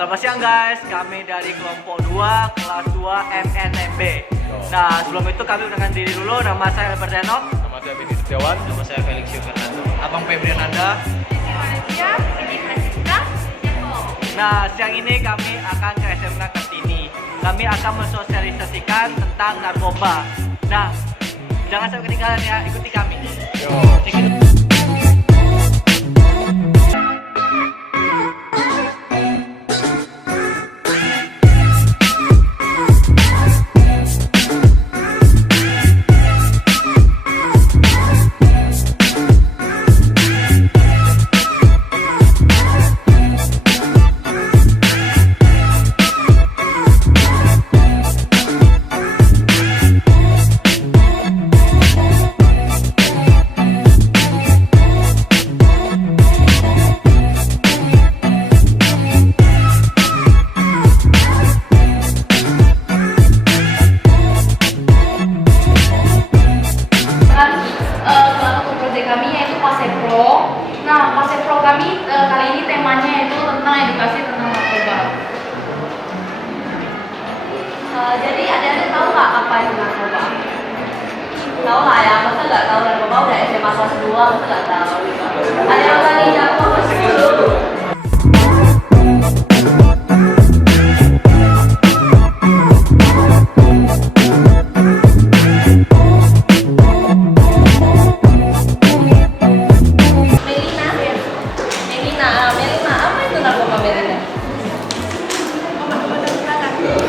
Selamat siang guys, kami dari kelompok 2 kelas 2 MNMB. Nah, sebelum itu kami ucapkan diri dulu. Nama saya Albert Denok. Nama saya Beni Setiawan. Nama saya Felix Fernando. Abang Febri Nanda. Nah, siang ini kami akan ke SMK Kartini. Kami akan mensosialisasikan tentang narkoba. Nah, jangan sampai ketinggalan ya, ikuti kami. Kami yaitu Pasepro. Nah, Pasepro kami kali ini temanya yaitu tentang edukasi tentang narkoba. Jadi ada tahu nggak apa itu narkoba? Tahu lah ya, masa nggak tahu narkoba udah SMA kelas 2 masa nggak tahu? Ada yang tadi narkoba dulu.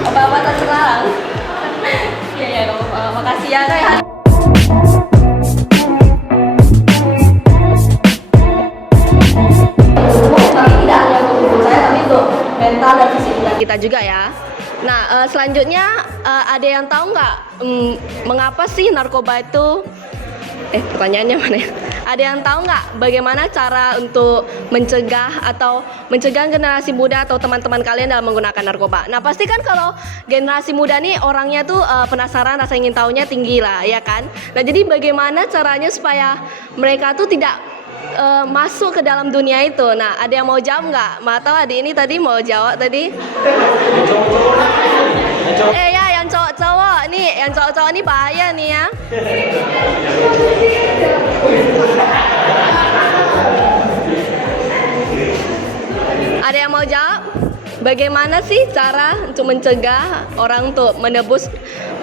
Obat-obatan terlarang. Iya, makasih ya, Ray. Tapi tidak hanya untuk tubuh saya, tapi untuk mental dan fisik kita juga ya. Nah, selanjutnya ada yang tahu nggak mengapa sih narkoba itu? Pertanyaannya mana ya? Ada yang tahu nggak bagaimana cara untuk mencegah generasi muda atau teman-teman kalian dalam menggunakan narkoba? Nah, pasti kan kalau generasi muda nih orangnya tuh penasaran, rasa ingin tahunya tinggi lah, ya kan? Nah, jadi bagaimana caranya supaya mereka tuh tidak masuk ke dalam dunia itu? Nah, ada yang mau jawab nggak? Atau adik ini tadi mau jawab tadi? Ya, yang cowok-cowok nih, yang cowok-cowok nih bahaya nih ya. Ada yang mau jawab? Bagaimana sih cara untuk mencegah orang untuk menebus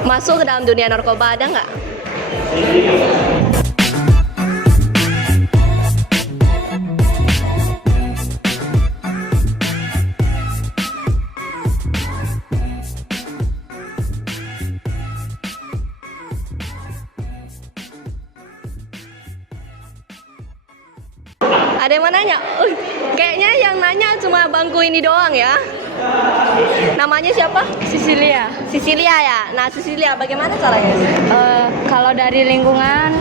masuk ke dalam dunia narkoba? Ada nggak? Ada yang mau nanya? Kayaknya yang nanya cuma bangku ini doang ya. Namanya siapa? Sisilia. Sisilia ya. Nah, Sisilia bagaimana caranya? Kalau dari lingkungan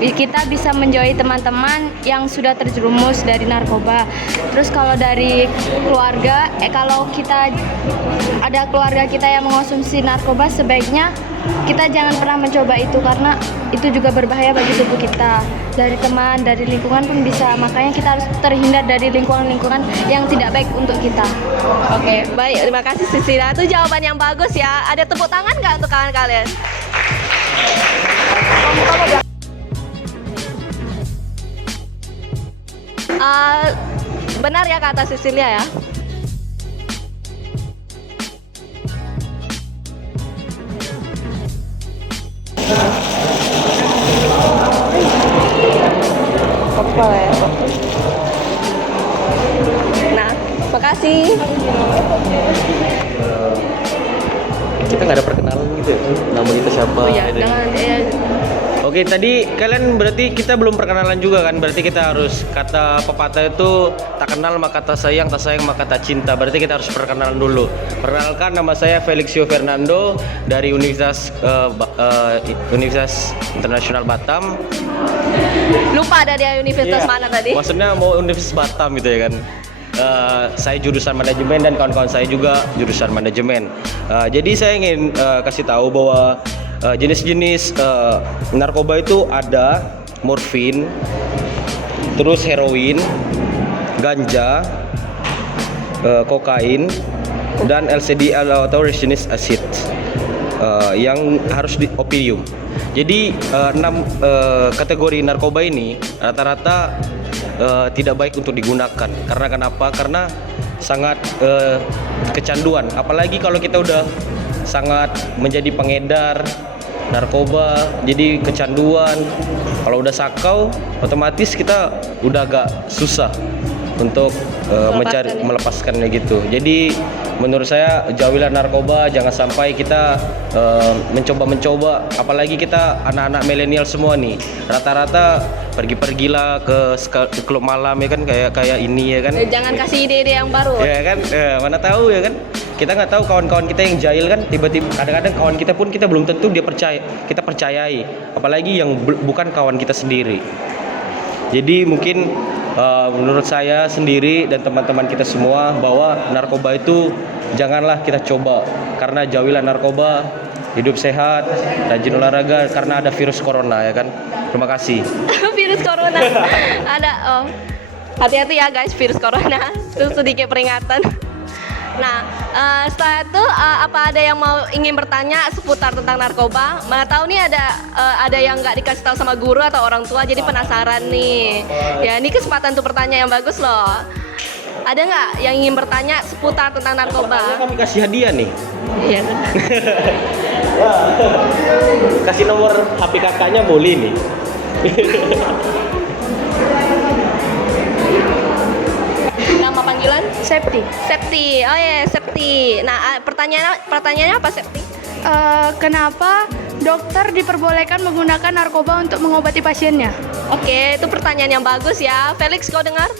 kita bisa menjauhi teman-teman yang sudah terjerumus dari narkoba. Terus kalau dari keluarga, kalau kita ada keluarga kita yang mengonsumsi narkoba, sebaiknya kita jangan pernah mencoba itu karena itu juga berbahaya bagi tubuh kita. Dari teman, dari lingkungan pun bisa. Makanya kita harus terhindar dari lingkungan-lingkungan yang tidak baik untuk kita. Oke, baik. Terima kasih Sisilia. Itu jawaban yang bagus ya. Ada tepuk tangan nggak untuk kawan kalian? Benar ya kata Sisilia ya? Nah, makasih. Kita nggak ada perkenalan gitu ya? Nama kita siapa? Oh iya, jangan Oke, tadi kalian berarti kita belum perkenalan juga kan? Berarti kita harus kata pepatah itu tak kenal maka tak sayang maka tak cinta. Berarti kita harus perkenalan dulu. Perkenalkan, nama saya Felix Fernando dari Universitas Internasional Batam. lupa ada di universitas mana tadi? Maksudnya mau Universitas Batam gitu ya kan? Saya jurusan manajemen dan kawan-kawan saya juga jurusan manajemen. Jadi saya ingin kasih tahu bahwa jenis-jenis narkoba itu ada morfin, terus heroin, ganja, kokain, dan LSD atau ricinoic acid yang harus di opium. Jadi 6 kategori narkoba ini rata-rata tidak baik untuk digunakan. Karena kenapa? Karena sangat kecanduan. Apalagi kalau kita udah sangat menjadi pengedar narkoba, jadi kecanduan. Kalau udah sakau, otomatis kita udah agak susah untuk melepaskannya gitu. Jadi menurut saya jauhilah narkoba, jangan sampai kita mencoba-mencoba. Apalagi kita anak-anak milenial semua nih, rata-rata pergi-pergilah ke klub malam ya kan, kayak ini ya kan. Jangan kasih ide-ide yang baru. Ya kan, mana tahu ya kan. Kita nggak tahu kawan-kawan kita yang jahil kan, tiba-tiba kadang-kadang kawan kita pun kita belum tentu kita percayai, apalagi yang bukan kawan kita sendiri. Jadi mungkin menurut saya sendiri dan teman-teman kita semua bahwa narkoba itu janganlah kita coba, karena jauhilah narkoba, hidup sehat, rajin olahraga karena ada virus corona ya kan. Terima kasih. Virus corona. Ada. Oh. Hati-hati ya guys, virus corona. Itu sedikit peringatan. Nah, setelah itu apa ada yang ingin bertanya seputar tentang narkoba? Mana tahu nih ada yang nggak dikasih tahu sama guru atau orang tua, jadi penasaran nih. Ya, ini kesempatan untuk bertanya yang bagus loh. Ada nggak yang ingin bertanya seputar tentang narkoba? Kami kasih hadiah nih. Iya. Kasih nomor HP kakaknya boleh nih. Nama panggilan? Septi. Septi. Oh ya, Septi. Nah, pertanyaannya apa, Septi? Kenapa dokter diperbolehkan menggunakan narkoba untuk mengobati pasiennya? Oke, itu pertanyaan yang bagus ya. Felix, kau dengar?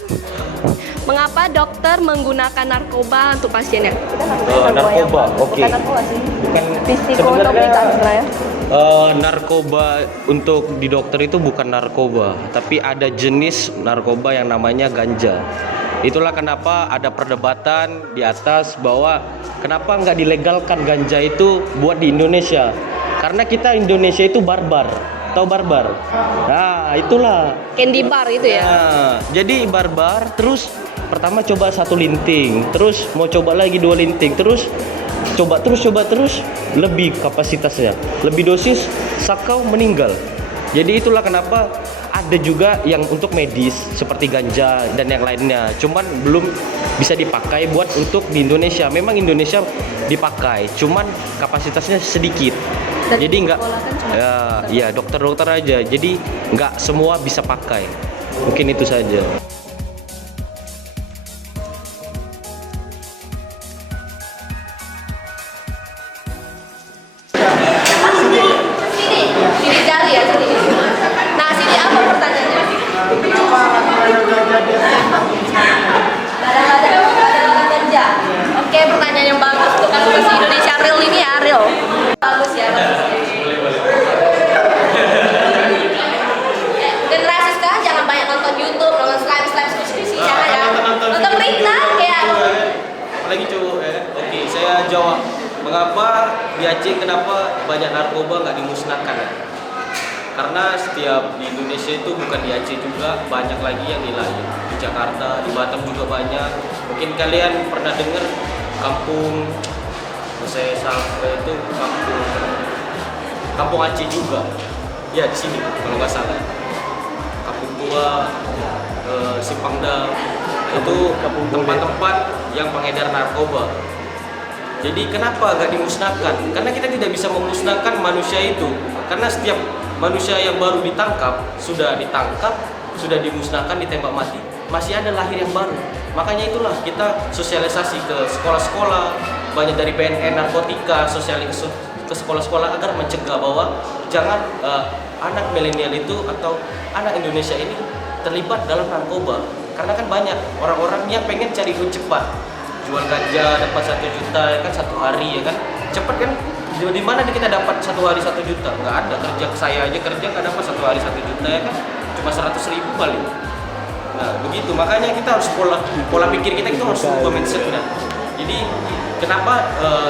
Mengapa dokter menggunakan narkoba untuk pasiennya? Narkoba, oke. Bukan narkoba sih. Bukan Psikodokter sebenarnya. Narkoba untuk di dokter itu bukan narkoba, tapi ada jenis narkoba yang namanya ganja. Itulah kenapa ada perdebatan di atas bahwa kenapa nggak dilegalkan ganja itu buat di Indonesia. Karena kita Indonesia itu barbar, tahu barbar? Nah itulah. Candy bar itu ya? Nah, jadi barbar, terus pertama coba 1 linting, terus mau coba lagi 2 linting, terus coba terus, lebih kapasitasnya, lebih dosis, sakau meninggal. Jadi itulah kenapa ada juga yang untuk medis seperti ganja dan yang lainnya, cuman belum bisa dipakai buat untuk di Indonesia. Memang Indonesia dipakai, cuman kapasitasnya sedikit. Dan jadi nggak, kan ya dokter-dokter aja. Jadi nggak semua bisa pakai. Mungkin itu saja. Sini cari ya, sini. Nah, sini apa pertanyaannya? Kadang-kadang ganja. Oke, pertanyaan yang bagus tuh kan versi Indonesia real ini ya, real. Bagus ya, bagus. Generasi sekarang jangan banyak nonton YouTube, nonton slime diskusi jangan ya. Nonton berita kayak. Apalagi cowok ya. Oke, saya jawab. Mengapa di Aceh kenapa banyak narkoba nggak dimusnahkan ya? Karena setiap di Indonesia itu bukan di Aceh juga, banyak lagi yang di lain. Di Jakarta, di Batam juga banyak. Mungkin kalian pernah dengar kampung saya sampai itu kampung Aceh juga. Ya di sini kalau nggak salah. Kampung Tua, Simpang Dam, itu tempat-tempat yang pengedar narkoba. Jadi kenapa nggak dimusnahkan? Karena kita tidak bisa memusnahkan manusia itu. Karena setiap manusia yang baru ditangkap, sudah dimusnahkan, ditembak mati, masih ada lahir yang baru. Makanya itulah kita sosialisasi ke sekolah-sekolah, banyak dari BNN narkotika, sosialisasi ke sekolah-sekolah agar mencegah bahwa jangan anak milenial itu atau anak Indonesia ini terlibat dalam narkoba. Karena kan banyak orang-orang yang pengen cari duit cepat, jual ganja dapat 1 juta ya kan 1 hari ya kan, cepat kan. Di mana kita dapat 1 hari 1 juta? Nggak ada. Kerja saya aja kerja nggak dapat 1 hari 1 juta ya kan, cuma 100.000 paling. Nah begitu, makanya kita harus pola pikir kita itu harus berubah mindsetnya. Jadi kenapa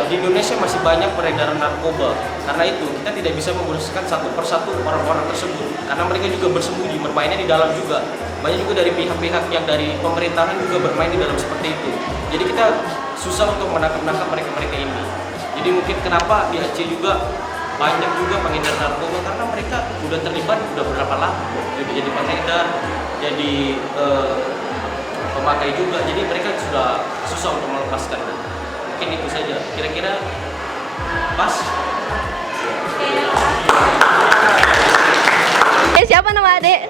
di Indonesia masih banyak peredaran narkoba? Karena itu kita tidak bisa membersihkan satu persatu orang-orang tersebut. karena mereka juga bersembunyi, bermainnya di dalam juga. Banyak juga dari pihak-pihak yang dari pemerintahan juga bermain di dalam seperti itu. Jadi kita susah untuk menangkap mereka-mereka ini. Jadi mungkin kenapa di Aceh juga banyak juga pengedar narkoba, karena mereka udah terlibat udah berapa lama. Jadi pengedar, jadi pemakai juga. Jadi mereka sudah susah untuk melepaskan. Mungkin itu saja. Kira-kira pas. Siapa nama adik?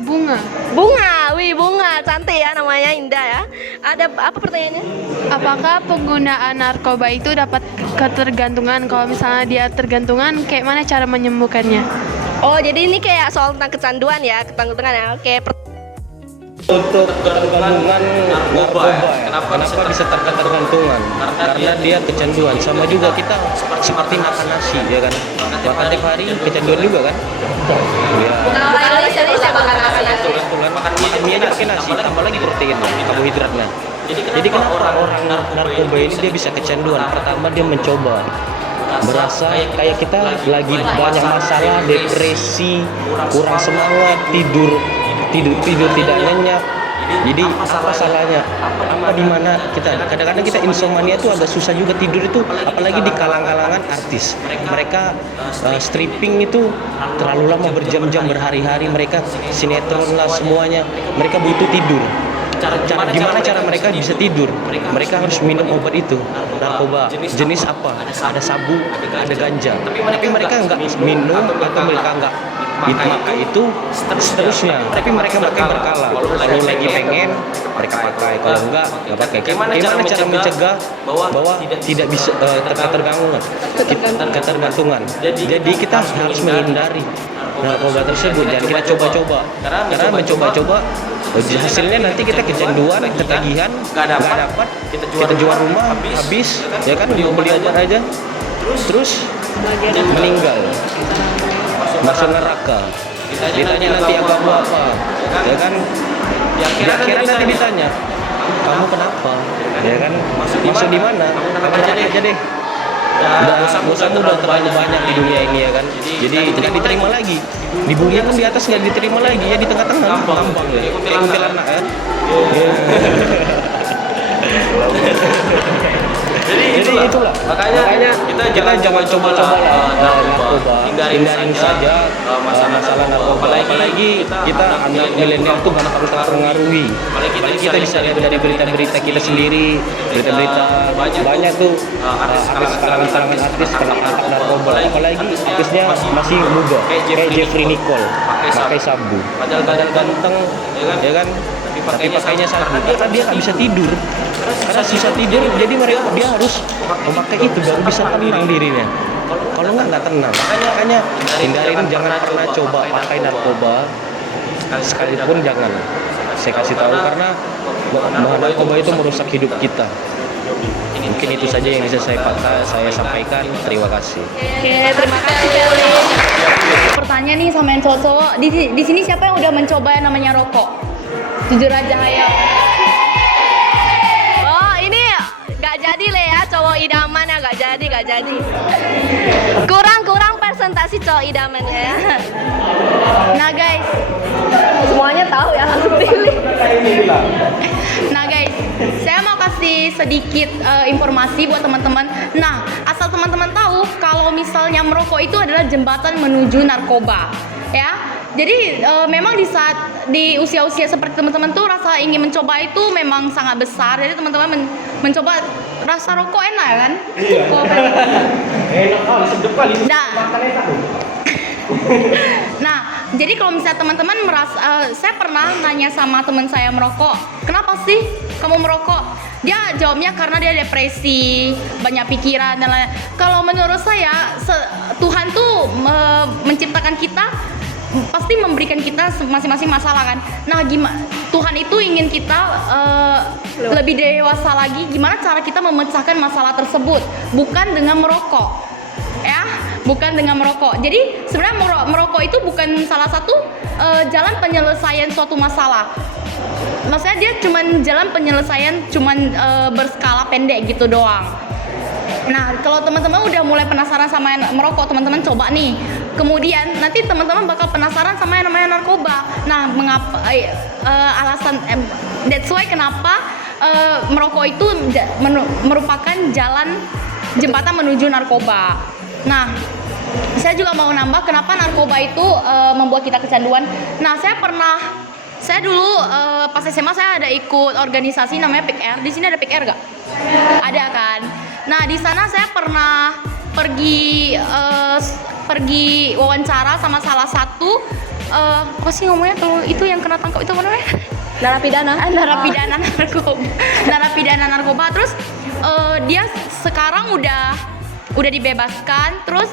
Bunga. Bunga, wih Bunga, cantik ya namanya, indah ya. Ada apa pertanyaannya? Apakah penggunaan narkoba itu dapat ketergantungan? Kalau misalnya dia tergantungan, kayak mana cara menyembuhkannya? Oh, jadi ini kayak soal tentang kecanduan ya, ketergantungan ya. Oke, Untuk ketergantungan narkoba, kenapa bisa tergantungan? Karena dia kecanduan. Sama juga kita seperti makan nasi, ya kan? Makan tiap hari kecanduan juga kan? Ya. kalau Indonesia ini saya makan nasi. Ketergantungan makan mie aja pakai nasi, tambah lagi proteinnya, karbohidratnya. Jadi kenapa orang narkoba ini dia bisa kecanduan? Pertama dia mencoba, berasa kayak kita lagi banyak masalah, depresi, kurang semangat, tidur tidak nyenyak. Jadi apa salahnya? Apa di mana kita kadang-kadang kita insomnia itu agak susah juga tidur itu, apalagi di kalangan artis. Mereka stripping itu terlalu lama, berjam-jam, berhari-hari, mereka sinetron lah semuanya. Mereka butuh tidur. Gimana cara mereka bisa tidur? Mereka harus minum obat itu, narkoba. Jenis apa? Ada sabu, ada ganja. Tapi mereka nggak minum atau mereka nggak pakai itu seterusnya. Tapi mereka pakai berkala. Kalau lagi pengen, mereka pakai. Kalau nggak pakai. Gimana cara mencegah bahwa tidak bisa ketergantungan? Jadi kita harus menghindari narkoba tersebut, dan kita coba-coba. Karena mencoba-coba hasilnya nanti kita kecanduan, ketagihan, nggak dapat, kita jual rumah habis, ya kan, mau beli obat aja, terus meninggal, masuk neraka. Ditanya nanti agama apa, ya kan? Kira-kira nanti ditanya, kamu kenapa, ya kan? Masuk di mana? Kamu cari aja deh. Dosamu udah terlalu banyak di dunia ini, ya kan. Jadi tidak diterima lagi. Di bumi kan di atas nggak diterima lagi, ya di tengah-tengah gampang ya. Kayak kuntilanak ya. Jadi itulah. Makanya kita jangan coba-coba narkoba. Hindarin saja masalah narkoba. Apalagi kita anak milenial tuh gampang terpengaruhi. Apalagi kita bisa lihat dari berita-berita kita sendiri, berita-berita banyak tuh kalangan artis kena tangkap narkoba. Apalagi artisnya masih muda, kayak Jeffrey Nicole, pakai sabu. Padahal ganteng, ya kan? Tapi pakainya sabu karena dia nggak bisa tidur. Karena susah tidur, jadi dia harus memakai itu baru bisa tenang dirinya. Kalau nggak tenang. Makanya hindarin, jangan pernah coba pakai narkoba, sekalipun jangan. Saya kasih tahu, karena narkoba itu merusak hidup kita. Mungkin itu saja yang bisa saya sampaikan. Terima kasih. Oke, terima kasih Kelly. Pertanyaan nih sama yang cowok-cowok, di sini siapa yang udah mencoba yang namanya rokok? Jujur aja, ayo. Oh, ini nggak jadi Le ya, cowok idaman ya, nggak jadi. Kurang presentasi cowok idaman ya. Nah guys, Semuanya tahu ya, langsung pilih. Nah guys, saya mau kasih sedikit informasi buat teman-teman. Nah, asal teman-teman tahu kalau misalnya merokok itu adalah jembatan menuju narkoba, ya. Jadi memang di usia-usia seperti teman-teman tuh rasa ingin mencoba itu memang sangat besar. Jadi teman-teman mencoba rasa rokok enak kan? Iya. Enak kali, sedap kali. Nah, jadi kalau misalnya teman-teman merasa, saya pernah nanya sama teman saya merokok, kenapa sih kamu merokok? Dia jawabnya karena dia depresi, banyak pikiran dan lain-lain. Kalau menurut saya, Tuhan tuh menciptakan kita, pasti memberikan kita masing-masing masalah kan. Nah, gimana Tuhan itu ingin kita lebih dewasa lagi. Gimana cara kita memecahkan masalah tersebut? Bukan dengan merokok, ya, bukan dengan merokok. Jadi sebenarnya merokok itu bukan salah satu jalan penyelesaian suatu masalah. Maksudnya dia cuman jalan penyelesaian berskala pendek gitu doang. Nah, kalau teman-teman udah mulai penasaran sama merokok, teman-teman coba nih kemudian nanti teman-teman bakal penasaran sama yang namanya narkoba. Nah, mengapa that's why kenapa merokok itu merupakan jembatan menuju narkoba. Nah, saya juga mau nambah kenapa narkoba itu membuat kita kecanduan. Nah, saya dulu pas SMA saya ada ikut organisasi namanya PIK-R. Di sini ada PIK-R gak? Ada kan? Nah, di sana saya pernah pergi wawancara sama salah satu apa sih ngomongnya kalau itu yang kena tangkap itu apa namanya? Narapidana narkoba. Terus dia sekarang udah dibebaskan. Terus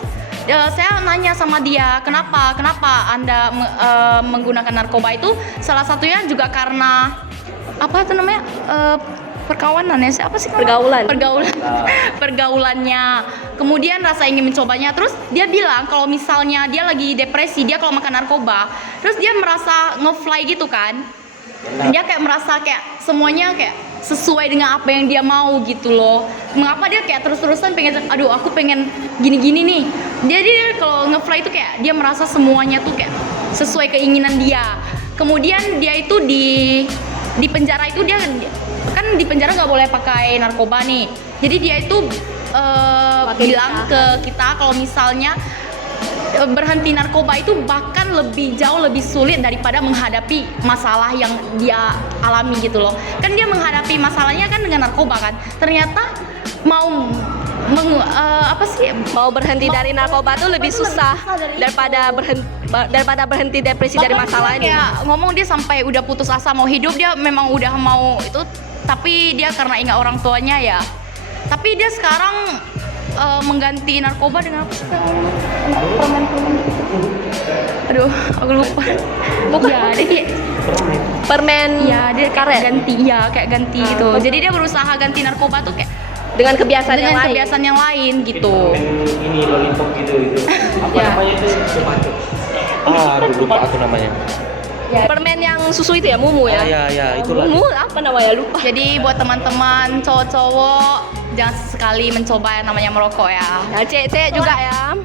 saya nanya sama dia, kenapa Anda menggunakan narkoba itu? Salah satunya juga karena apa itu namanya? Perkawanan ya, apa sih? Pergaulannya. Kemudian rasa ingin mencobanya. Terus dia bilang kalau misalnya dia lagi depresi, dia kalau makan narkoba, terus dia merasa nge-fly gitu kan. Dia kayak merasa kayak semuanya kayak sesuai dengan apa yang dia mau gitu loh. Mengapa dia kayak terus-terusan pengen, aduh aku pengen gini-gini nih. Jadi kalau nge-fly itu kayak dia merasa semuanya tuh kayak sesuai keinginan dia. Kemudian dia itu di penjara itu dia kan di penjara nggak boleh pakai narkoba nih. Jadi dia itu bilang ke kita kalau misalnya berhenti narkoba itu bahkan jauh lebih sulit daripada menghadapi masalah yang dia alami gitu loh. Kan dia menghadapi masalahnya kan dengan narkoba kan. Ternyata mau berhenti dari narkoba tuh lebih susah daripada berhenti depresi dari masalah ini. Kayak ngomong dia sampai udah putus asa mau hidup, dia memang udah mau itu, tapi dia karena ingat orang tuanya ya. Tapi dia sekarang mengganti narkoba dengan apa sih? Permen. Aduh, aku lupa. Bukan. Ya, dia Permen. Ya, dia karet. Kayak ganti gitu. Jadi dia berusaha ganti narkoba tuh kayak dengan kebiasaan yang lain gitu. Ini lollipop gitu. Apa namanya itu? Lupa aku namanya. Permen yang susu itu ya, Mumu ya? Ya, itulah. Mumu apa namanya, lupa. Jadi buat teman-teman cowok-cowok jangan sekali mencoba yang namanya merokok ya. Ya, cek juga ya.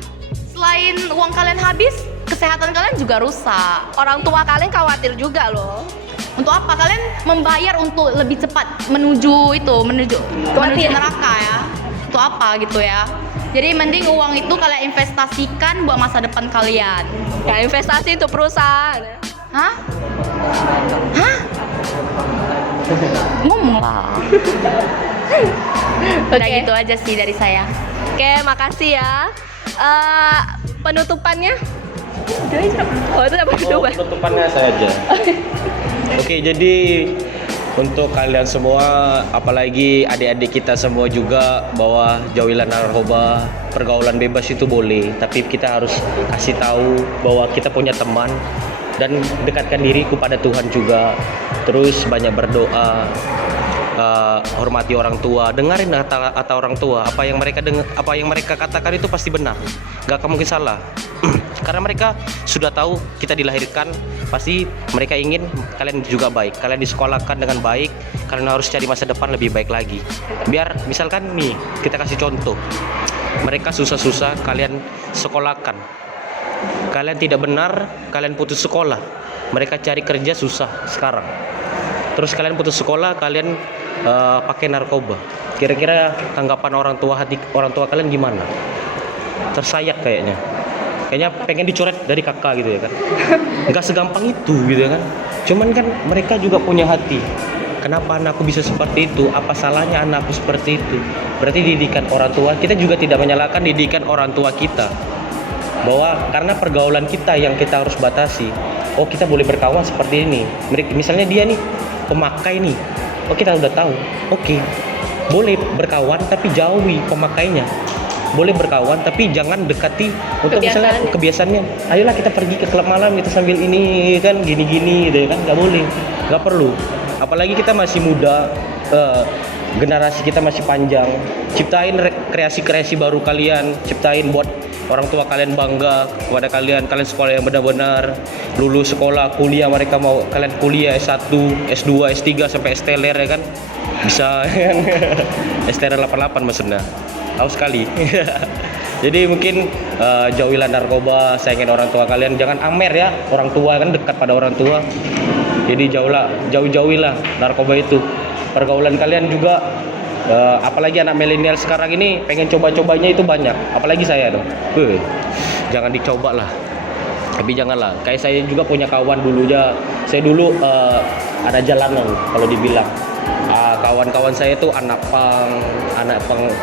Selain uang kalian habis, kesehatan kalian juga rusak. Orang tua kalian khawatir juga loh. Untuk apa kalian membayar untuk lebih cepat menuju neraka ya? Untuk apa gitu ya? Jadi mending uang itu kalian investasikan buat masa depan kalian. Ya, investasi untuk perusahaan. Hah? Ngomong lah. Udah gitu aja sih dari saya. Oke, makasih ya. Penutupannya? Oh, itu apa penutupan? Penutupannya saya aja. Oke, jadi untuk kalian semua, apalagi adik-adik kita semua juga, bahwa jauhilah narkoba, pergaulan bebas itu boleh, tapi kita harus kasih tahu bahwa kita punya teman dan dekatkan diri kepada Tuhan juga. Terus banyak berdoa, hormati orang tua, dengarin kata orang tua. Apa yang mereka katakan itu pasti benar, gak akan mungkin salah. Karena mereka sudah tahu kita dilahirkan, pasti mereka ingin kalian juga baik, kalian disekolahkan dengan baik, kalian harus cari masa depan lebih baik lagi. Biar misalkan nih, kita kasih contoh, mereka susah-susah kalian sekolahkan, kalian tidak benar, kalian putus sekolah, mereka cari kerja susah sekarang, terus kalian putus sekolah, kalian pakai narkoba. Kira-kira tanggapan orang tua kalian gimana? Tersayak kayaknya pengen dicoret dari kakak gitu ya kan. Nggak segampang itu gitu ya kan. Cuman kan mereka juga punya hati. Kenapa anakku bisa seperti itu? Apa salahnya anakku seperti itu? Berarti didikan orang tua, kita juga tidak menyalahkan didikan orang tua kita. Bahwa karena pergaulan kita yang kita harus batasi. Oh, kita boleh berkawan seperti ini. Misalnya dia nih pemakai nih. Oh, kita udah tahu. Oke. Boleh berkawan tapi jauhi pemakainya. Boleh berkawan tapi jangan dekati untuk misalnya kebiasaannya. Ayolah kita pergi ke klub malam kita sambil ini kan gini-gini gitu ya kan, nggak boleh, nggak perlu. Apalagi kita masih muda, generasi kita masih panjang. Ciptain kreasi-kreasi baru kalian, ciptain buat orang tua kalian bangga kepada kalian sekolah yang benar-benar lulus sekolah, kuliah, mereka mau kalian kuliah S1, S2, S3 sampai STLR ya kan. Bisa kan. STLR 88 maksudnya. Tahu sekali. Jadi mungkin jauhilah narkoba, sayangin orang tua kalian, jangan amer ya, orang tua kan dekat pada orang tua. Jadi jauhilah narkoba itu. Pergaulan kalian juga, apalagi anak milenial sekarang ini pengen coba-cobanya itu banyak, apalagi saya dong. Jangan dicoba lah. Tapi janganlah, kayak saya juga punya kawan dulu aja. Saya dulu ada jalanan kalau dibilang. Kawan-kawan saya tuh anak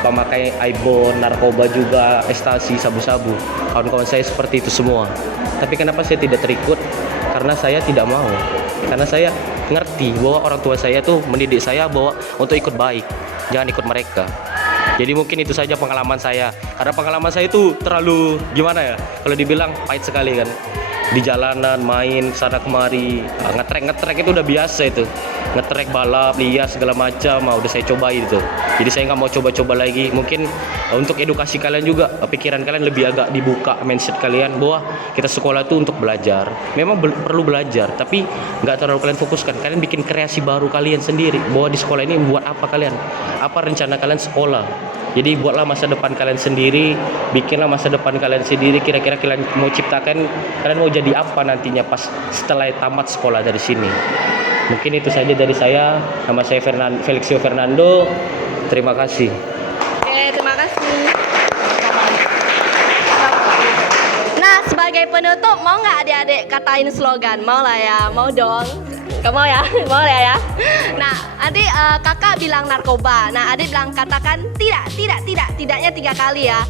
pemakai ibon, narkoba juga, ekstasi, sabu-sabu. Kawan-kawan saya seperti itu semua. Tapi kenapa saya tidak terikut? Karena saya tidak mau. Karena saya ngerti bahwa orang tua saya tuh mendidik saya bahwa untuk ikut baik, jangan ikut mereka. Jadi mungkin itu saja pengalaman saya. Karena pengalaman saya itu terlalu gimana ya? Kalau dibilang pahit sekali kan. Di jalanan main sana kemari, ngetrek itu udah biasa itu. Ngetrek, balap, liar segala macam, udah saya cobain itu. Jadi saya nggak mau coba-coba lagi. Mungkin untuk edukasi kalian juga, pikiran kalian lebih agak dibuka, mindset kalian bahwa kita sekolah itu untuk belajar. Memang perlu belajar, tapi nggak terlalu kalian fokuskan. Kalian bikin kreasi baru kalian sendiri. Bahwa di sekolah ini buat apa kalian? Apa rencana kalian sekolah? Jadi buatlah masa depan kalian sendiri, bikinlah masa depan kalian sendiri. Kira-kira kalian mau ciptakan, kalian mau jadi apa nantinya pas setelah tamat sekolah dari sini. Mungkin itu saja dari saya. Nama saya Felixio Fernando. Terima kasih. Oke, terima kasih. Nah, sebagai penutup, mau nggak adik-adik katain slogan? Mau lah ya, mau dong. Gak mau ya? Mau ya? Nah, nanti kakak bilang narkoba. Nah, adik bilang katakan tidak. Tidaknya 3 kali ya.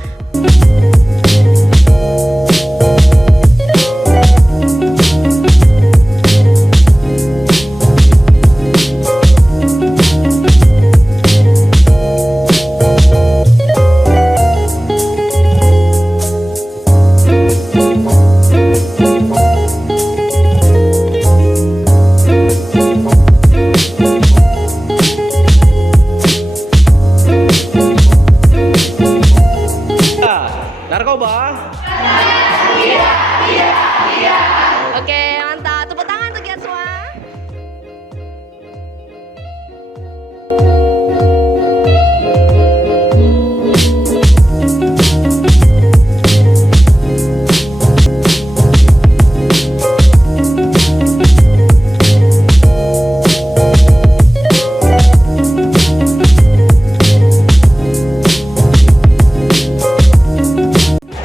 Narkoba. Oke, mantap. Tepuk tangan untuk kita semua.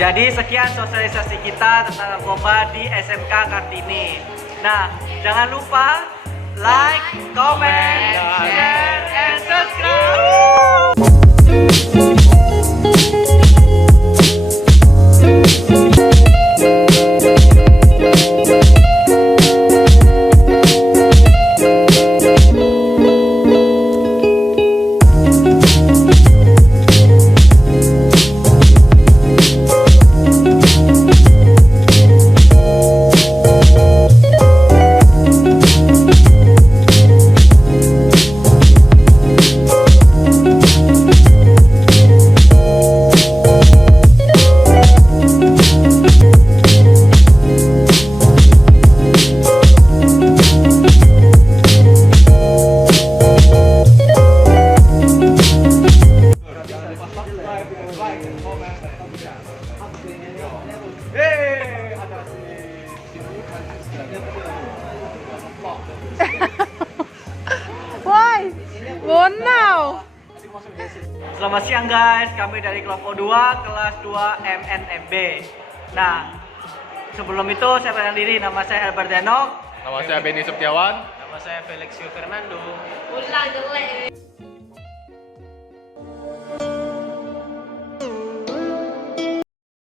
Jadi sekian sosialisasi kita tentang narkoba di SMK Kartini. Nah, jangan lupa like, comment, share, and subscribe. Selamat siang guys, kami dari kelompok 2 kelas 2 MNMB. Nah, sebelum itu saya perkenalkan diri, nama saya Albert Denok. Nama saya Benny Setiawan. Nama saya Felixio Fernando. Ulang jelek.